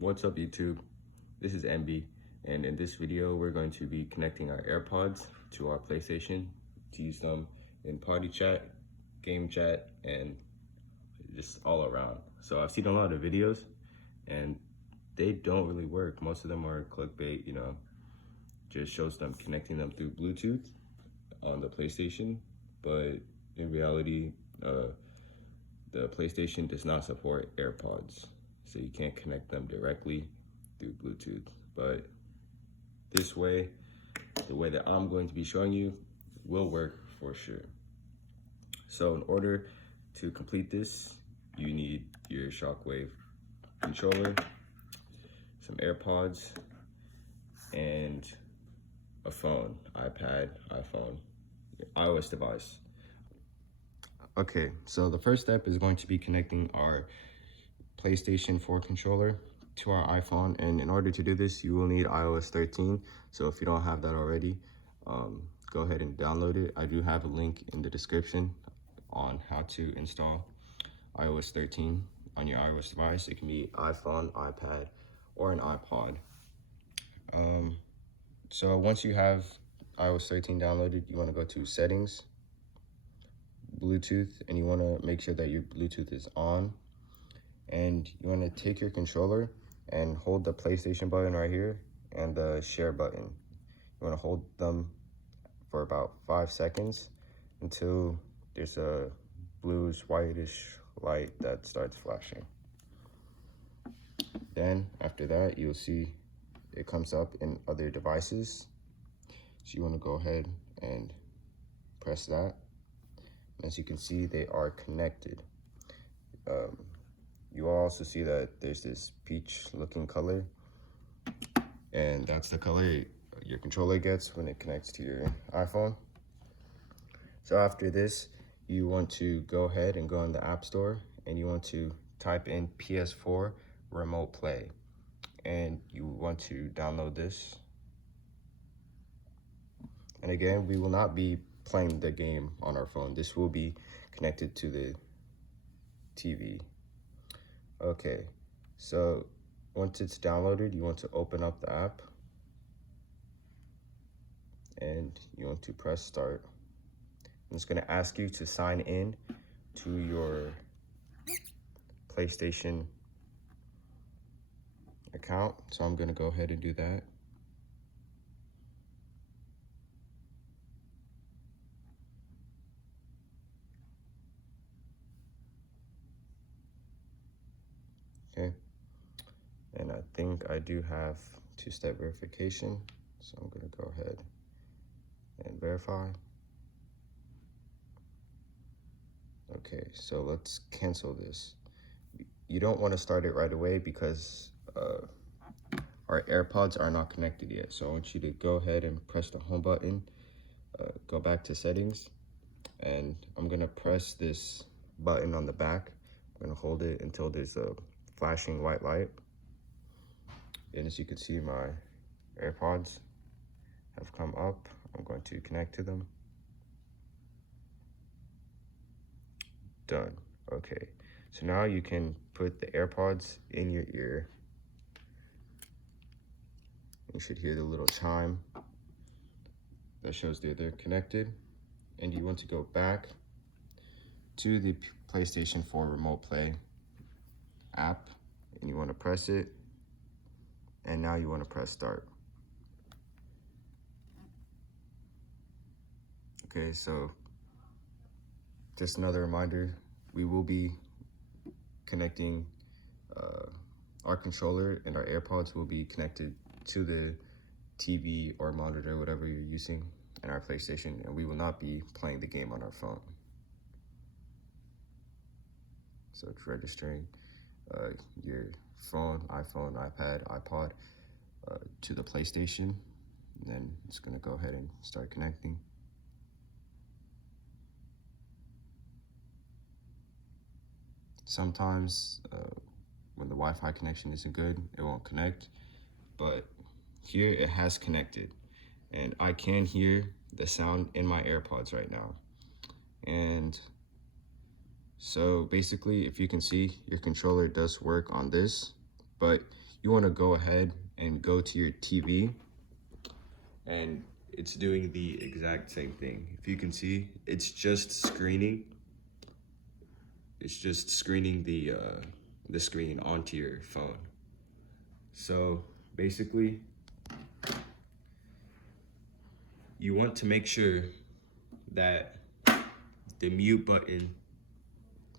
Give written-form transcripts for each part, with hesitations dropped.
What's up YouTube? This is MB, and in this video we're going to be connecting our AirPods to our PlayStation to use them in party chat, game chat, and just all around. So I've seen a lot of videos and they don't really work. Most of them are clickbait, just shows them connecting them through Bluetooth on the PlayStation, but in reality, the PlayStation does not support AirPods, so you can't connect them directly through Bluetooth. But this way, the way that I'm going to be showing you, will work for sure. So in order to complete this, you need your Shockwave controller, some AirPods, and a phone, iPad, iPhone, iOS device. Okay, so the first step is going to be connecting our PlayStation 4 controller to our iPhone, and in order to do this, you will need iOS 13. So if you don't have that already, go ahead and download it. I do have a link in the description on how to install iOS 13 on your iOS device. It can be iPhone, iPad, or an iPod. So once you have iOS 13 downloaded, you want to go to Settings, Bluetooth, and you want to make sure that your Bluetooth is on. And you want to take your controller and hold the PlayStation button right here and the share button. You want to hold them for about 5 seconds until there's a bluish whitish light that starts flashing. Then after that, you'll see it comes up in other devices. So you want to go ahead and press that. As you can see, they are connected. You will also see that there's this peach looking color, and that's the color your controller gets when it connects to your iPhone. So after this, you want to go ahead and go in the App Store, and you want to type in PS4 Remote Play, and you want to download this. And again, we will not be playing the game on our phone. This will be connected to the TV. Okay, so once it's downloaded, you want to open up the app and you want to press start. And it's going to ask you to sign in to your PlayStation account. So I'm going to go ahead and do that. Okay, and I think I do have two-step verification, so I'm going to go ahead and verify. Okay, so let's cancel this. You don't want to start it right away because our AirPods are not connected yet. So I want you to go ahead and press the home button, go back to settings, and I'm going to press this button on the back. I'm going to hold it until there's a flashing white light. And as you can see, my AirPods have come up. I'm going to connect to them. Done. Okay, so now you can put the AirPods in your ear. You should hear the little chime that shows that they're connected. And you want to go back to the PlayStation 4 Remote Play app, and you want to press it, and now you want to press start. Okay, so just another reminder, we will be connecting our controller, and our AirPods will be connected to the TV or monitor, whatever you're using, and our PlayStation, and we will not be playing the game on our phone. So it's registering your phone, iPhone, iPad, iPod to the PlayStation. And then it's going to go ahead and start connecting. Sometimes when the Wi-Fi connection isn't good, it won't connect, but here it has connected, and I can hear the sound in my AirPods right now. And so basically, if you can see, your controller does work on this, but you want to go ahead and go to your TV, and it's doing the exact same thing. If you can see, it's just screening. It's just screening the screen onto your phone. So basically, you want to make sure that the mute button,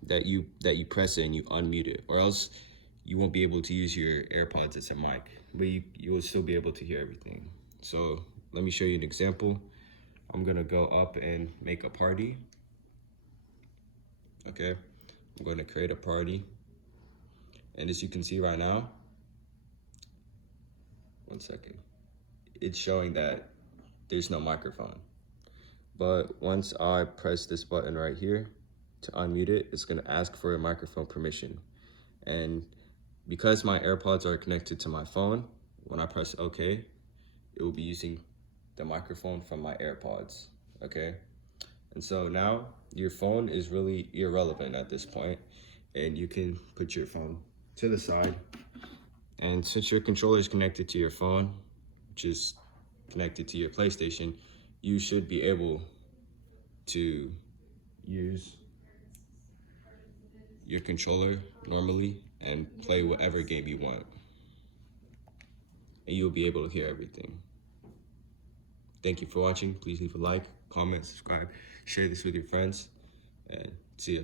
that you press it and you unmute it, or else you won't be able to use your AirPods as a mic, but you will still be able to hear everything. So let me show you an example. I'm gonna go up and make a party. Okay, I'm going to create a party, and as you can see right now, one second, it's showing that there's no microphone. But once I press this button right here to unmute it, it's going to ask for a microphone permission. And because my AirPods are connected to my phone, when I press OK, it will be using the microphone from my AirPods. Okay, and so now your phone is really irrelevant at this point, and you can put your phone to the side. And since your controller is connected to your phone, which is connected to your PlayStation, you should be able to use your controller normally and play whatever game you want. And you'll be able to hear everything. Thank you for watching. Please leave a like, comment, subscribe, share this with your friends, and see ya.